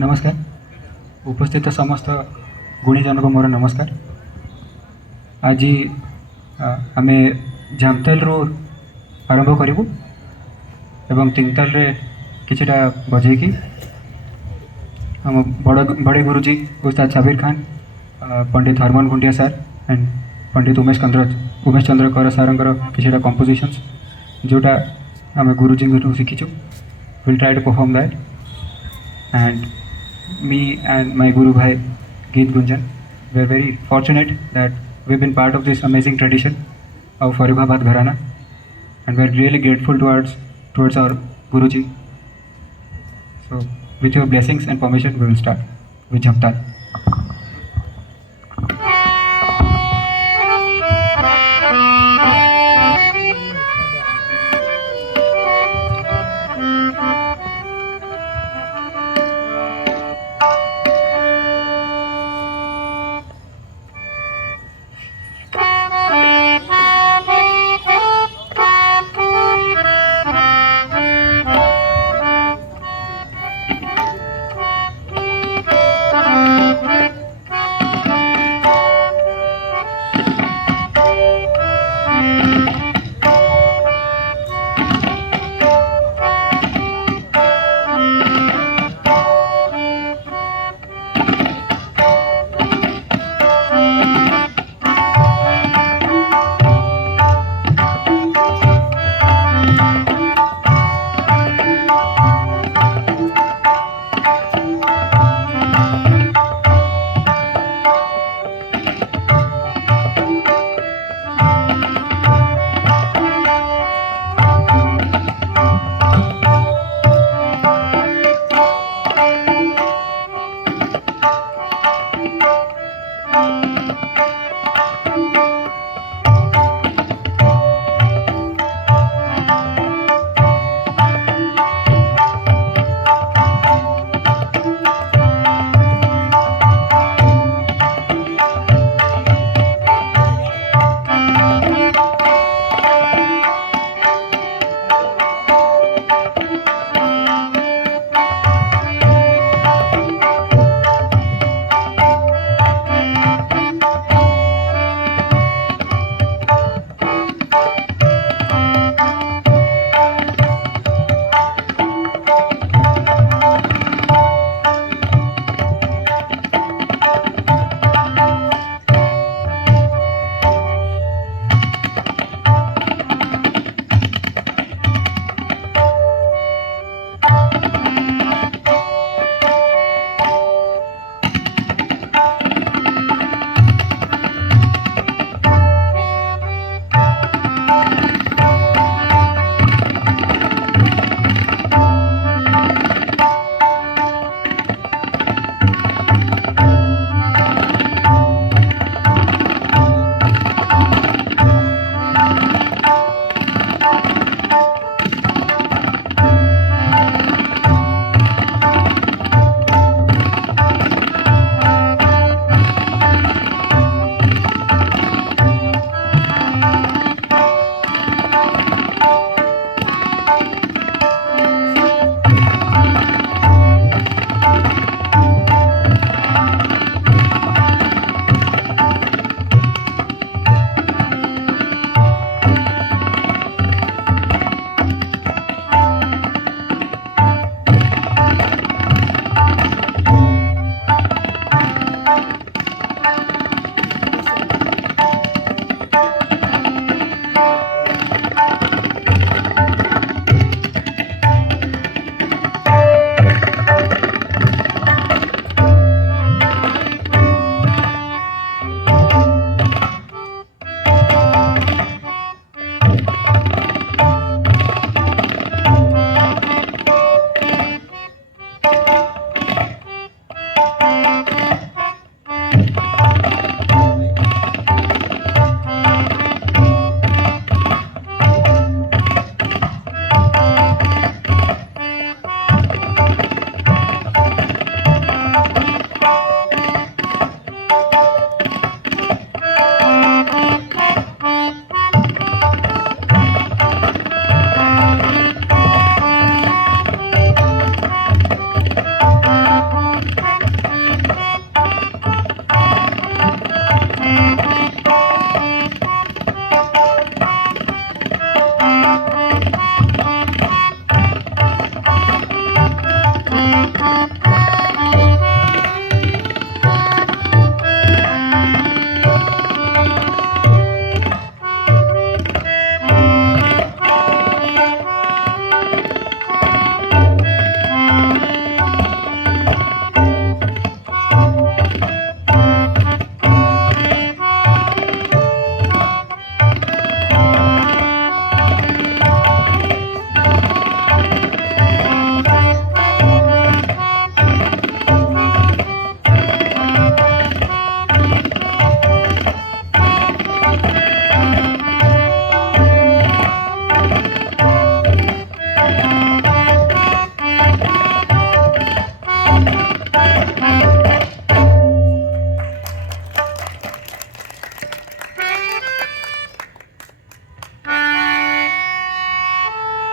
नमस्कार उपस्थित समस्त गुणीजन को मोर नमस्कार। आज आम जामताल रू आरंभ करूँ एवं तीनताल रे किछटा बजेकी हम बड़े गुरुजी उस्ताद साबिर खान, पंडित हरमन गुंडिया सर एंड पंडित उमेश चंद्र कर सर किछटा कंपोजिशंस जोटा आम गुरुजी शिखीचु। Will try to perform that and me and my Guru Bhai Geet Gunjan, we are very fortunate that we've been part of this amazing tradition of Faribabad Gharana, and we are really grateful towards our Guruji. So with your blessings and permission we will start with Jhamtal.